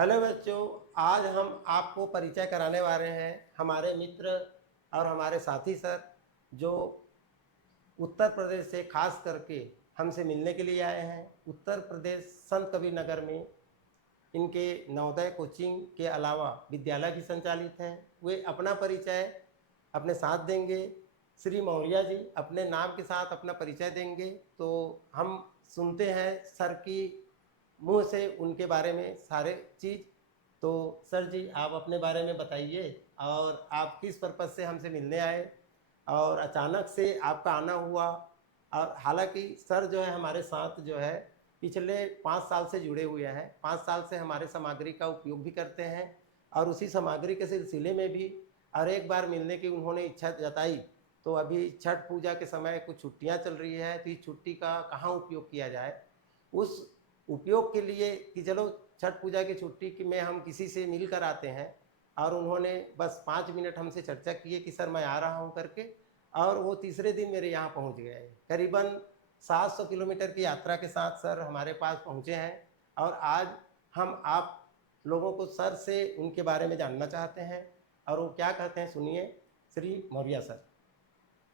Hello बच्चों, आज हम आपको परिचय कराने वाले हैं हमारे मित्र और हमारे साथी सर, जो उत्तर प्रदेश से खास करके हमसे मिलने के लिए आए हैं। उत्तर प्रदेश संत कबीर नगर में इनके नवोदय कोचिंग के अलावा विद्यालय भी संचालित हैं। वे अपना परिचय अपने साथ देंगे। श्री मौर्य जी अपने नाम के साथ अपना परिचय देंगे, तो हम सुनते हैं सर की मुंह से उनके बारे में सारे चीज़। तो सर जी, आप अपने बारे में बताइए और आप किस पर्पज़ से हमसे मिलने आए और अचानक से आपका आना हुआ। और हालांकि सर जो है हमारे साथ जो है पिछले 5 साल से जुड़े हुए हैं। 5 साल से हमारे सामग्री का उपयोग भी करते हैं और उसी सामग्री के सिलसिले में भी और एक बार मिलने की उन्होंने इच्छा जताई। तो अभी छठ पूजा के समय कुछ छुट्टियां चल रही है, तो इस छुट्टी का कहाँ उपयोग किया जाए, उस उपयोग के लिए कि चलो छठ पूजा की छुट्टी की में हम किसी से मिल कर आते हैं। और उन्होंने बस 5 मिनट हमसे चर्चा किए कि सर मैं आ रहा हूँ करके, और वो तीसरे दिन मेरे यहाँ पहुँच गए। करीबन 700 किलोमीटर की यात्रा के साथ सर हमारे पास पहुँचे हैं। और आज हम आप लोगों को सर से उनके बारे में जानना चाहते हैं और वो क्या कहते हैं, सुनिए श्री मौर्य सर।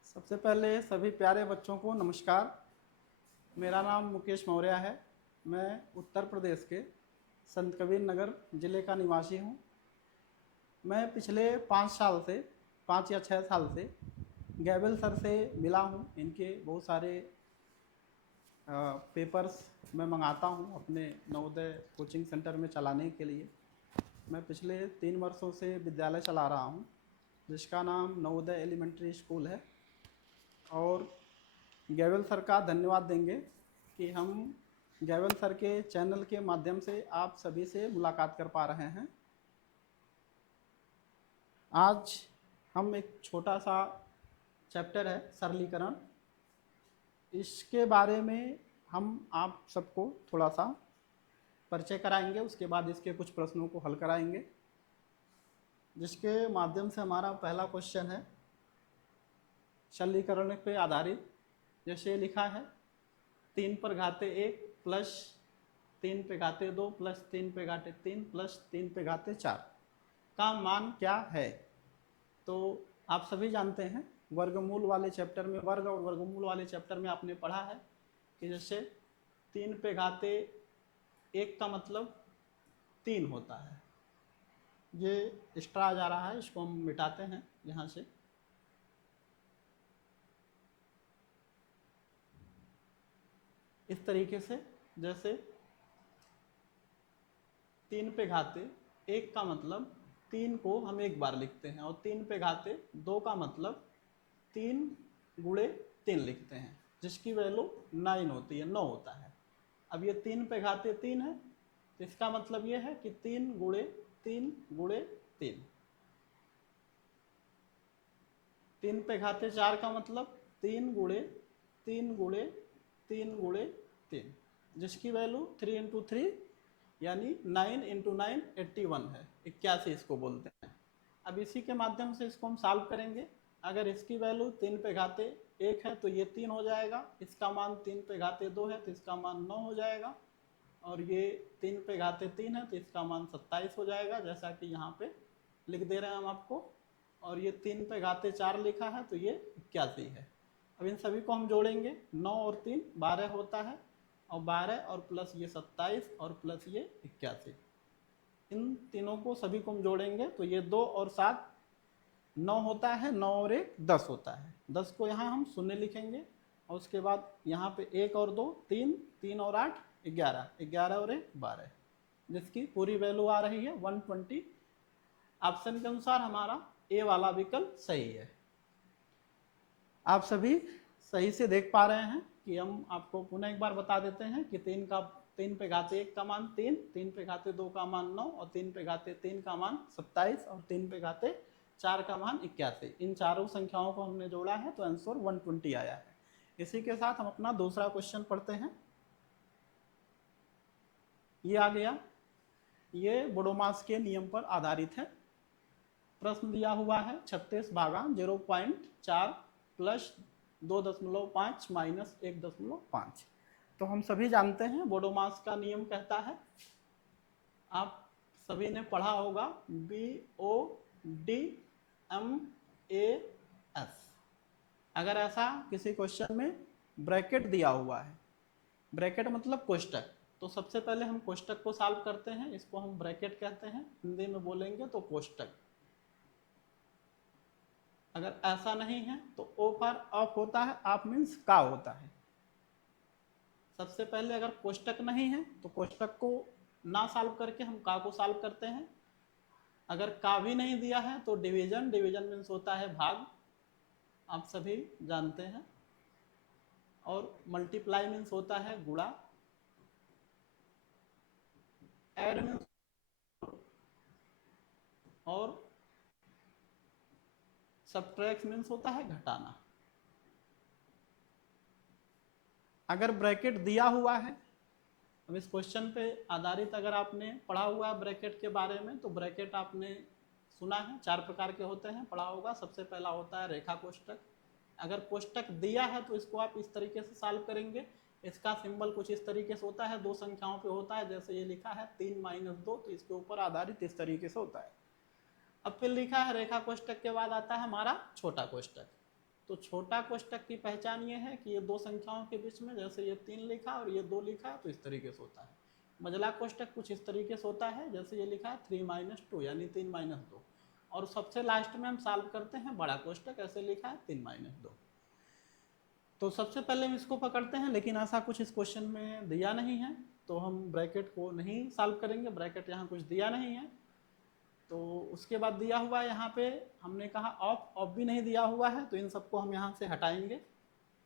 सबसे पहले सभी प्यारे बच्चों को नमस्कार। मेरा नाम मुकेश मौर्य है। मैं उत्तर प्रदेश के संत कबीर नगर ज़िले का निवासी हूँ। मैं पिछले 5 साल से 5 या 6 साल से गैबल सर से मिला हूँ। इनके बहुत सारे पेपर्स मैं मंगाता हूँ अपने नवोदय कोचिंग सेंटर में चलाने के लिए। मैं पिछले 3 वर्षों से विद्यालय चला रहा हूँ, जिसका नाम नवोदय एलिमेंट्री स्कूल है। और गैवल सर का धन्यवाद देंगे कि हम गैवल सर के चैनल के माध्यम से आप सभी से मुलाकात कर पा रहे हैं। आज हम एक छोटा सा चैप्टर है सरलीकरण, इसके बारे में हम आप सबको थोड़ा सा परिचय कराएंगे। उसके बाद इसके कुछ प्रश्नों को हल कराएंगे, जिसके माध्यम से हमारा पहला क्वेश्चन है सरलीकरण पे आधारित। जैसे लिखा है 3 पर घाते 1 प्लस 3 पे घाते 2 प्लस 3 पे घाते 3 प्लस 3 पे घाते 4 का मान क्या है। तो आप सभी जानते हैं वर्गमूल वाले चैप्टर में, वर्ग और वर्गमूल वाले चैप्टर में आपने पढ़ा है कि जैसे 3 पे घाते 1 का मतलब 3 होता है। ये एक्स्ट्रा जा रहा है, इसको हम मिटाते हैं यहाँ से। इस तरीके से जैसे 3 पे घाते 1 का मतलब 3 को हम एक बार लिखते हैं, और 3 पे घाते 2 का मतलब 3 गुणे 3 लिखते हैं, जिसकी वैल्यू 9 होती है, 9 होता है। अब ये 3 पे घाते 3 है, तो इसका मतलब ये है कि 3 गुणे 3 गुणे 3। 3 पे घाते 4 का मतलब 3 गुणे 3 गुणे 3 गुणे 3, जिसकी वैल्यू 3 इंटू 3 यानी 9 इंटू 9 81 है, 81 इसको बोलते हैं। अब इसी के माध्यम से इसको हम सॉल्व करेंगे। अगर इसकी वैल्यू 3 पे घाते 1 है तो ये 3 हो जाएगा, इसका मान 3 पे घाते 2 है तो इसका मान 9 हो जाएगा, और ये 3 पे घाते 3 है तो इसका मान 27 हो जाएगा, जैसा कि यहाँ पे लिख दे रहे हैं हम आपको। और ये 3 पे घाते 4 लिखा है तो ये 81 है। अब इन सभी को हम जोड़ेंगे, 9 और 3 12 होता है, और 12 और प्लस ये 27 और प्लस ये 81, इन तीनों को सभी को हम जोड़ेंगे तो ये 2 और 7 9 होता है, 9 और 1 10 होता है। 10 को यहाँ हम शून्य लिखेंगे, और उसके बाद यहाँ पे 1 और 2 3, 3 और 8 11, 11 और 1 12, जिसकी पूरी वैल्यू आ रही है 120। ऑप्शन के अनुसार हमारा ए वाला विकल्प सही है। आप सभी सही से देख पा रहे हैं कि हम आपको पुनः एक बार बता देते हैं कि 3 पे घाते 1 का मान 3, 3 पे घाते 2 का मान 9, और 3 पे घाते 3 का मान 27, और 3 पे घाते 4 का मान 81। इन चारों संख्याओं को हमने जोड़ा है तो आंसर 120 आया है। इसी के साथ हम अपना दूसरा क्वेश्चन पढ़ते हैं। ये आ गया, ये बोडोमास के नियम पर आधारित है। प्रश्न दिया हुआ है 36 भागा 0.4 प्लस 2.5 माइनस 1.5। तो हम सभी जानते हैं बोडोमास का नियम कहता है, आप सभी ने पढ़ा होगा, BODMAS। अगर ऐसा किसी क्वेश्चन में ब्रैकेट दिया हुआ है, ब्रैकेट मतलब कोष्टक, तो सबसे पहले हम कोष्टक को सॉल्व करते हैं, इसको हम ब्रैकेट कहते हैं, हिंदी में बोलेंगे तो कोष्टक। अगर ऐसा नहीं है तो ओ फॉर ऑफ होता है, ऑफ मीन्स का होता है। सबसे पहले अगर कोष्टक नहीं है तो कोष्टक को ना सॉल्व करके हम का को सॉल्व करते हैं। अगर का भी नहीं दिया है तो डिवीजन, डिवीजन मीन्स होता है भाग, आप सभी जानते हैं। और मल्टीप्लाई मीन्स होता है गुणा, ऐड मीन्स, और सबट्रैक्ट मीन्स होता है घटाना। अगर ब्रैकेट दिया हुआ है, अब इस क्वेश्चन पे आधारित अगर आपने पढ़ा हुआ है ब्रैकेट के बारे में, तो ब्रैकेट आपने सुना है 4 प्रकार के होते हैं, पढ़ा होगा। सबसे पहला होता है रेखा कोष्टक। अगर कोष्टक दिया है तो इसको आप इस तरीके से सॉल्व करेंगे। इसका सिंबल कुछ इस तरीके से होता है, 2 संख्याओं पे होता है, जैसे ये लिखा है 3 - 2, तो इसके ऊपर आधारित इस तरीके से होता है। अब फिर लिखा है रेखा कोष्टक के बाद आता है हमारा छोटा कोष्टक। तो छोटा कोष्टक की पहचान ये है कि ये 2 संख्याओं के बीच में, जैसे ये 3 लिखा और ये 2 लिखा है, तो इस तरीके से होता है। मझला कोष्टक कुछ इस तरीके से होता है, जैसे ये लिखा है 3 - 2 यानी 3 - 2। और सबसे लास्ट में हम सॉल्व करते हैं बड़ा कोष्टक, ऐसे लिखा है 3 - 2। तो सबसे पहले हम इसको पकड़ते हैं, लेकिन ऐसा कुछ इस क्वेश्चन में दिया नहीं है, तो हम ब्रैकेट को नहीं सॉल्व करेंगे। ब्रैकेट यहाँ कुछ दिया नहीं है। तो उसके बाद दिया हुआ है यहाँ पे, हमने कहा ऑफ, ऑफ भी नहीं दिया हुआ है, तो इन सबको हम यहाँ से हटाएंगे,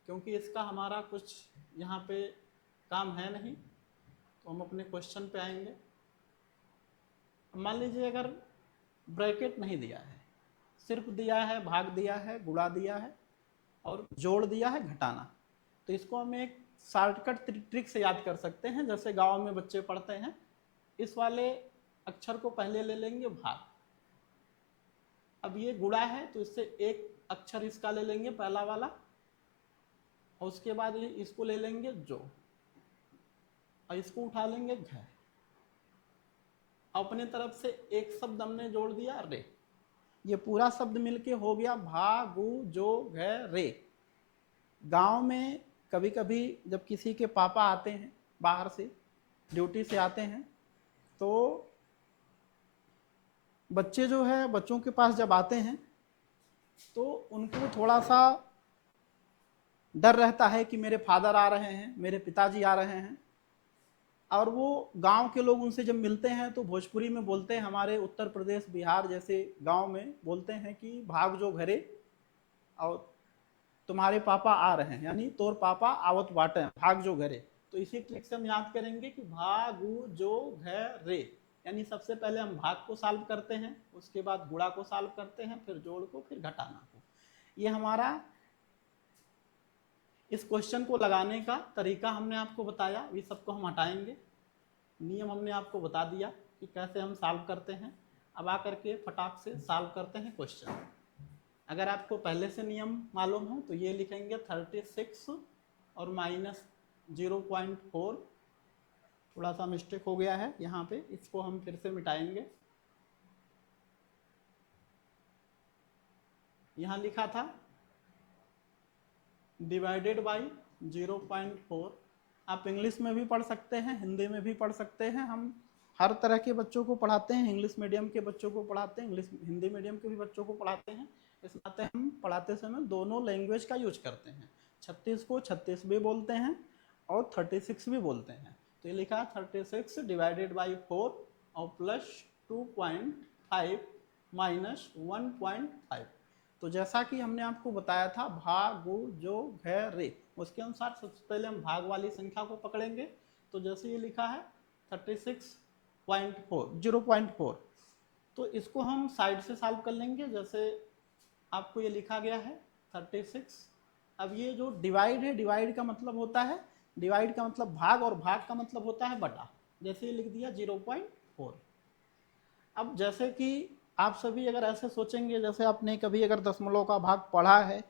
क्योंकि इसका हमारा कुछ यहाँ पे काम है नहीं। तो हम अपने क्वेश्चन पे आएंगे। मान लीजिए अगर ब्रैकेट नहीं दिया है, सिर्फ दिया है भाग दिया है, गुणा दिया है और जोड़ दिया है घटाना, तो इसको हम एक शॉर्टकट ट्रिक से याद कर सकते हैं, जैसे गांव में बच्चे पढ़ते हैं। इस वाले अक्षर को पहले ले लेंगे भाग। अब ये गुणा है तो इससे एक अक्षर इसका ले लेंगे पहला वाला, और उसके बाद इसको ले लेंगे जो, और इसको उठा लेंगे घ। अपने तरफ से एक शब्द हमने जोड़ दिया रे। ये पूरा शब्द मिलके हो गया भागु जो घ रे। गांव में कभी कभी जब किसी के पापा आते हैं बाहर से, ड्यूटी से आते हैं, तो बच्चे जो है, बच्चों के पास जब आते हैं तो उनको थोड़ा सा डर रहता है कि मेरे फादर आ रहे हैं, मेरे पिताजी आ रहे हैं। और वो गांव के लोग उनसे जब मिलते हैं तो भोजपुरी में बोलते हैं, हमारे उत्तर प्रदेश बिहार जैसे गांव में बोलते हैं कि भाग जो घरे और तुम्हारे पापा आ रहे हैं, यानी तोर पापा आवत बाटे हैं, भाग जो घरे। तो इसी ट्रिक से हम याद करेंगे कि भागु जो घरे, यानी सबसे पहले हम भाग को सॉल्व करते हैं, उसके बाद गुणा को सॉल्व करते हैं, फिर जोड़ को, फिर घटाना को। ये हमारा इस क्वेश्चन को लगाने का तरीका हमने आपको बताया। ये सबको हम हटाएंगे, नियम हमने आपको बता दिया कि कैसे हम सॉल्व करते हैं। अब आकर के फटाक से सॉल्व करते हैं क्वेश्चन। अगर आपको पहले से नियम मालूम हो तो ये लिखेंगे 36 और -0.4। थोड़ा सा मिस्टेक हो गया है यहाँ पे, इसको हम फिर से मिटाएंगे। यहाँ लिखा था डिवाइडेड बाई 0.4। आप इंग्लिश में भी पढ़ सकते हैं, हिंदी में भी पढ़ सकते हैं। हम हर तरह के बच्चों को पढ़ाते हैं, इंग्लिश मीडियम के बच्चों को पढ़ाते हैं, हिंदी मीडियम के भी बच्चों को पढ़ाते हैं। इस नाते हम पढ़ाते समय दोनों लैंग्वेज का यूज करते हैं। 36 को 36 भी बोलते हैं और 36 भी बोलते हैं। तो ये लिखा 36 डिवाइडेड बाई 4 और प्लस 2.5 माइनस 1.5। तो जैसा कि हमने आपको बताया था भागु जो घ रे, उसके अनुसार सबसे पहले हम भाग वाली संख्या को पकड़ेंगे। तो जैसे ये लिखा है 0.4, तो इसको हम साइड से सॉल्व कर लेंगे। जैसे आपको ये लिखा गया है 36। अब ये जो डिवाइड है, डिवाइड का मतलब होता है, डिवाइड का मतलब भाग और भाग का मतलब होता है बटा। जैसे ये लिख दिया 0.4। अब जैसे कि आप सभी अगर ऐसे सोचेंगे, जैसे आपने कभी अगर दशमलव का भाग पढ़ा है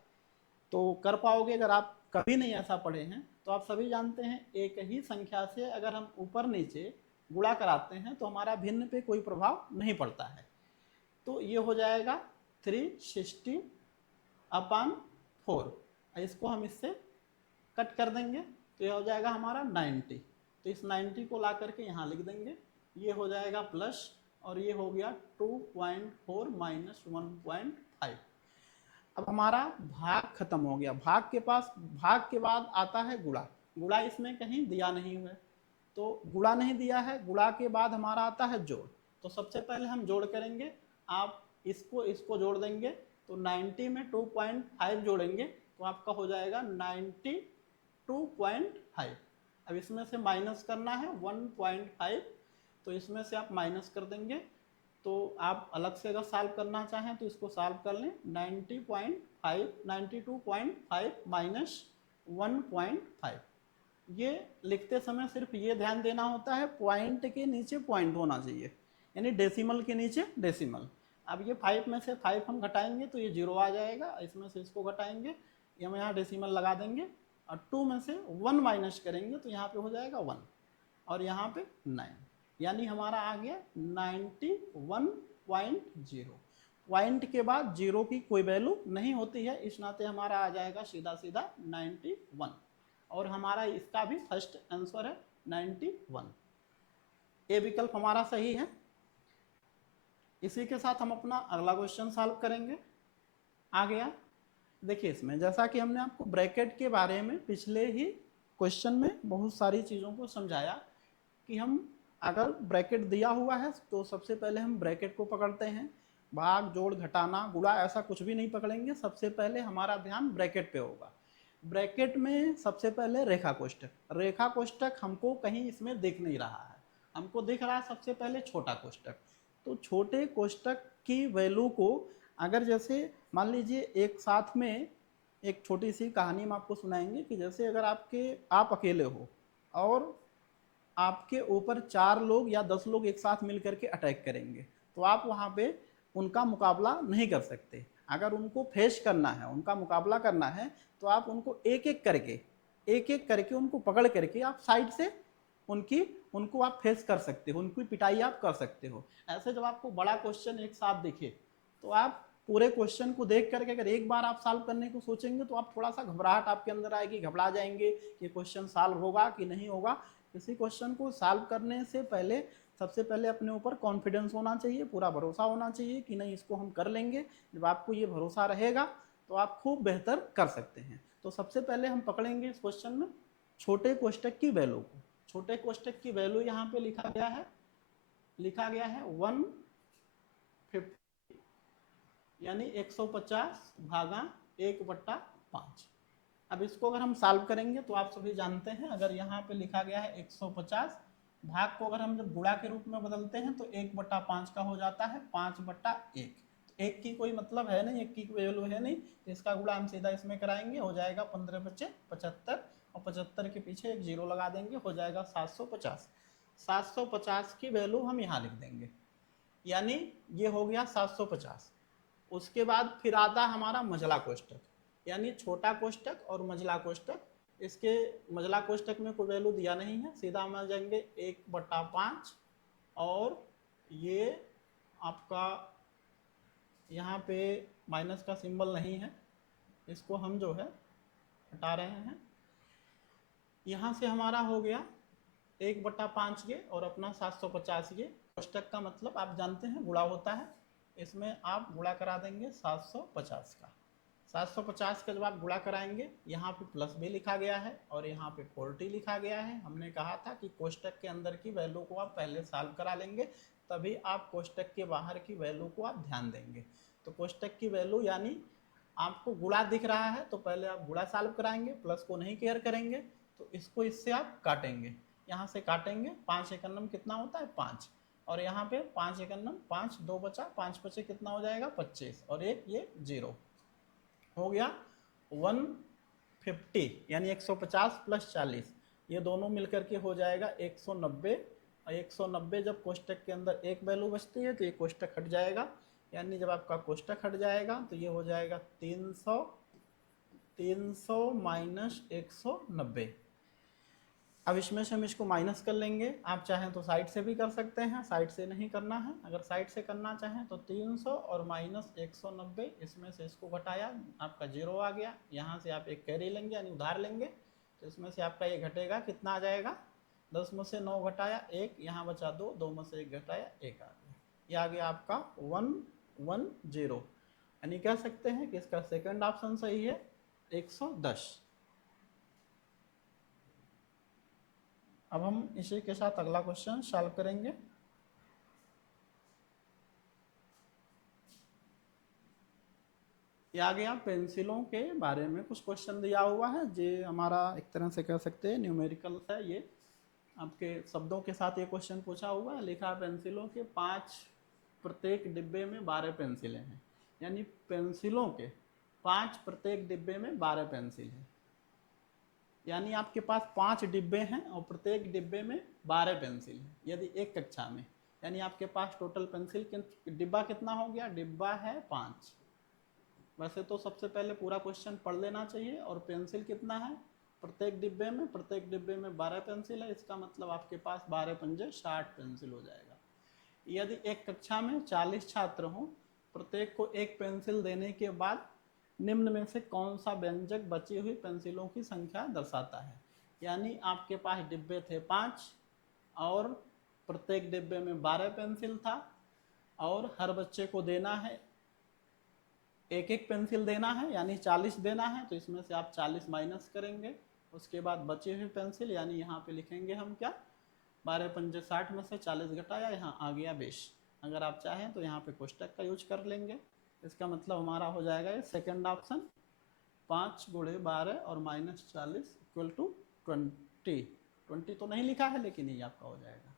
तो कर पाओगे। अगर आप कभी नहीं ऐसा पढ़े हैं तो आप सभी जानते हैं, एक ही संख्या से अगर हम ऊपर नीचे गुणा कराते हैं तो हमारा भिन्न पे कोई प्रभाव नहीं पड़ता है। तो ये हो जाएगा 360 अपान 4, इसको हम इससे कट कर देंगे तो ये हो जाएगा हमारा 90। तो इस 90 को ला करके यहाँ लिख देंगे, ये हो जाएगा प्लस और ये हो गया 2.4 माइनस 1.5। अब हमारा भाग खत्म हो गया। भाग के बाद आता है गुणा। गुणा इसमें कहीं दिया नहीं हुआ है तो गुणा नहीं दिया है। गुणा के बाद हमारा आता है जोड़। तो सबसे पहले हम जोड़ करेंगे, आप इसको जोड़ देंगे तो 90 में 2.5 जोड़ेंगे तो आपका हो जाएगा 92.5। अब इसमें से माइनस करना है 1.5, तो इसमें से आप माइनस कर देंगे। तो आप अलग से अगर सॉल्व करना चाहें तो इसको सॉल्व कर लें, 92.5 माइनस 1.5। ये लिखते समय सिर्फ ये ध्यान देना होता है पॉइंट के नीचे पॉइंट होना चाहिए, यानी डेसिमल के नीचे डेसिमल। अब ये 5 में से 5 हम घटाएंगे तो ये 0 आ जाएगा, इसमें से इसको घटाएंगे, हम यहाँ डेसिमल लगा देंगे और 2 में से 1 माइनस करेंगे तो यहाँ पे हो जाएगा 1 और यहाँ पे 9, यानी हमारा आ गया 91.0। पॉइंट के बाद 0 की कोई वैल्यू नहीं होती है, इस नाते हमारा आ जाएगा सीधा सीधा 91 और हमारा इसका भी फर्स्ट आंसर है 91। ये विकल्प हमारा सही है। इसी के साथ हम अपना अगला क्वेश्चन सॉल्व करेंगे। आ गया, देखिए इसमें जैसा कि हमने आपको ब्रैकेट के बारे में पिछले ही क्वेश्चन में बहुत सारी चीज़ों को समझाया कि हम अगर ब्रैकेट दिया हुआ है तो सबसे पहले हम ब्रैकेट को पकड़ते हैं। भाग, जोड़, घटाना, गुणा ऐसा कुछ भी नहीं पकड़ेंगे, सबसे पहले हमारा ध्यान ब्रैकेट पे होगा। ब्रैकेट में सबसे पहले रेखा कोष्ठक। रेखा कोष्ठक हमको कहीं इसमें दिख नहीं रहा है, हमको दिख रहा है सबसे पहले छोटा कोष्ठक। तो छोटे कोष्ठक की वैल्यू को अगर जैसे मान लीजिए एक साथ में एक छोटी सी कहानी हम आपको सुनाएंगे कि जैसे अगर आप अकेले हो और आपके ऊपर 4 लोग या 10 लोग एक साथ मिल करके अटैक करेंगे तो आप वहाँ पे उनका मुकाबला नहीं कर सकते। अगर उनको फेस करना है, उनका मुकाबला करना है तो आप उनको एक एक करके उनको पकड़ करके आप साइड से उनको आप फेस कर सकते हो, उनकी पिटाई आप कर सकते हो। ऐसे जब आपको बड़ा क्वेश्चन एक साथ दिखे तो आप पूरे क्वेश्चन को देख करके अगर एक बार आप सॉल्व करने को सोचेंगे तो आप थोड़ा सा घबराहट आपके अंदर आएगी, घबरा जाएंगे कि क्वेश्चन सॉल्व होगा कि नहीं होगा। किसी क्वेश्चन को सॉल्व करने से पहले सबसे पहले अपने ऊपर कॉन्फिडेंस होना चाहिए, पूरा भरोसा होना चाहिए कि नहीं इसको हम कर लेंगे। जब आपको ये भरोसा रहेगा तो आप खूब बेहतर कर सकते हैं। तो सबसे पहले हम पकड़ेंगे इस क्वेश्चन में छोटे कोष्ठक की वैल्यू को। छोटे कोष्ठक की वैल्यू यहाँ पे लिखा गया है 150 यानी 150 भागा 1/5। अब इसको अगर हम सॉल्व करेंगे तो आप सभी जानते हैं अगर यहाँ पे लिखा गया है 150, भाग को अगर हम जब गुणा के रूप में बदलते हैं तो 1/5 का हो जाता है 5/1। तो 1 की कोई मतलब है नहीं, 1 की कोई वैल्यू है नहीं, तो इसका गुणा हम सीधा इसमें कराएंगे, हो जाएगा 15 बचे 75 और 75 के पीछे एक 0 लगा देंगे, हो जाएगा 750। 750 की वैल्यू हम यहाँ लिख देंगे, यानी ये हो गया 750। उसके बाद फिर आता हमारा मझला कोष्ठक, यानी छोटा कोष्ठक और मझला कोष्ठक। इसके मझला कोष्ठक में कोई वैल्यू दिया नहीं है, सीधा हम आ जाएंगे 1/5 और ये आपका यहाँ पे माइनस का सिंबल नहीं है, इसको हम जो है हटा रहे हैं। यहाँ से हमारा हो गया 1/5 ये और अपना 750 ये। कोष्ठक का मतलब आप जानते हैं गुणा होता है, इसमें आप गुणा करा देंगे 750 का। 750 का जब आप गुणा कराएंगे यहाँ पे प्लस भी लिखा गया है और यहाँ पे 40 लिखा गया है। हमने कहा था कि कोष्ठक के अंदर की वैल्यू को आप पहले सॉल्व करा लेंगे, तभी आप कोष्ठक के बाहर की वैल्यू को आप ध्यान देंगे। तो कोष्ठक की वैल्यू यानी आपको गुणा दिख रहा है तो पहले आप गुणा सॉल्व कराएंगे, प्लस को नहीं केयर करेंगे। तो इसको इससे आप काटेंगे, यहाँ से काटेंगे, 5 एकन्नम कितना होता है 5 और यहाँ पे 5 एकन्नम 5, 2 बचा, 5 बचे कितना हो जाएगा 25 और एक ये 0 हो गया 150, यानी 150 प्लस 40 ये दोनों मिलकर के हो जाएगा 190। और 190 जब कोष्ठक के अंदर एक वैल्यू बचती है तो ये कोष्ठक हट जाएगा, यानी जब आपका कोष्ठक हट जाएगा तो ये हो जाएगा 300 माइनस 190। अब इसमें से हम इसको माइनस कर लेंगे। आप चाहें तो साइड से भी कर सकते हैं, साइड से नहीं करना है। अगर साइड से करना चाहें तो 300 और माइनस 190, इसमें से इसको घटाया, आपका 0 आ गया। यहाँ से आप एक कैरी लेंगे यानी उधार लेंगे, तो इसमें से आपका ये घटेगा, कितना आ जाएगा, 10 में से 9 घटाया 1, यहाँ बचा 2, 2 में से 1 घटाया 1 आ गया। ये आ गया आपका 110, यानी कह सकते हैं कि इसका सेकंड ऑप्शन सही है, 110। अब हम इसी के साथ अगला क्वेश्चन सॉल्व करेंगे। ये आ गया पेंसिलों के बारे में कुछ क्वेश्चन दिया हुआ है। ये हमारा एक तरह से कह सकते हैं न्यूमेरिकल है। ये आपके शब्दों के साथ ये क्वेश्चन पूछा हुआ है। लिखा पेंसिलों के 5 प्रत्येक डिब्बे में 12 पेंसिलें हैं, यानी पेंसिलों के 5 प्रत्येक डिब्बे में 12 पेंसिल है। यानी आपके पास 5 डिब्बे हैं और प्रत्येक डिब्बे में 12 पेंसिल है। यदि एक कक्षा में, यानी आपके पास टोटल पेंसिल डिब्बा कितना हो गया, डिब्बा है 5। वैसे तो सबसे पहले पूरा क्वेश्चन पढ़ लेना चाहिए। और पेंसिल कितना है प्रत्येक डिब्बे में, प्रत्येक डिब्बे में 12 पेंसिल है। इसका मतलब आपके पास 12 पंजे 60 पेंसिल हो जाएगा। यदि एक कक्षा में 40 छात्र हों, प्रत्येक को एक पेंसिल देने के बाद निम्न में से कौन सा व्यंजक बची हुई पेंसिलों की संख्या दर्शाता है। यानी आपके पास डिब्बे थे 5 और प्रत्येक डिब्बे में 12 पेंसिल था, और हर बच्चे को देना है एक एक पेंसिल देना है, यानी 40 देना है। तो इसमें से आप 40 माइनस करेंगे, उसके बाद बची हुई पेंसिल, यानी यहाँ पे लिखेंगे हम क्या, 12 पंजे 60 में से 40 घटाया, यहाँ आ गया 20। अगर आप चाहें तो यहाँ पे कोष्टक का यूज कर लेंगे। इसका मतलब हमारा हो जाएगा ये सेकंड ऑप्शन, 5 गुणे 12 और माइनस 40 इक्वल टू 20। 20 तो नहीं लिखा है, लेकिन ये आपका हो जाएगा।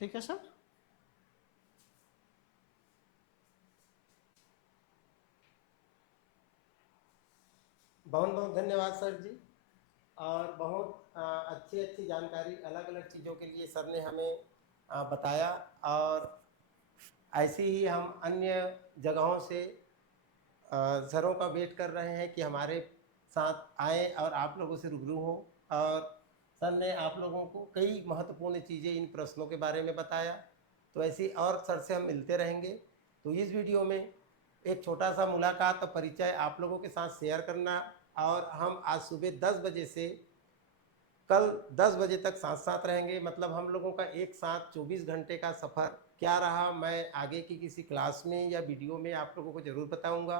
ठीक है सर। बहुत बहुत धन्यवाद सर जी। और बहुत अच्छी अच्छी जानकारी अलग अलग चीज़ों के लिए सर ने हमें बताया। और ऐसे ही हम अन्य जगहों से सरों का वेट कर रहे हैं कि हमारे साथ आएँ और आप लोगों से रूबरू हों। और सर ने आप लोगों को कई महत्वपूर्ण चीज़ें इन प्रश्नों के बारे में बताया। तो ऐसी और सर से हम मिलते रहेंगे। तो इस वीडियो में एक छोटा सा मुलाकात और परिचय आप लोगों के साथ शेयर करना, और हम आज सुबह 10 बजे से कल 10 बजे तक साथ साथ रहेंगे। मतलब हम लोगों का एक साथ 24 घंटे का सफ़र क्या रहा, मैं आगे की किसी क्लास में या वीडियो में आप लोगों को ज़रूर बताऊंगा।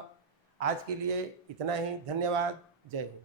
आज के लिए इतना ही। धन्यवाद। जय हिंद।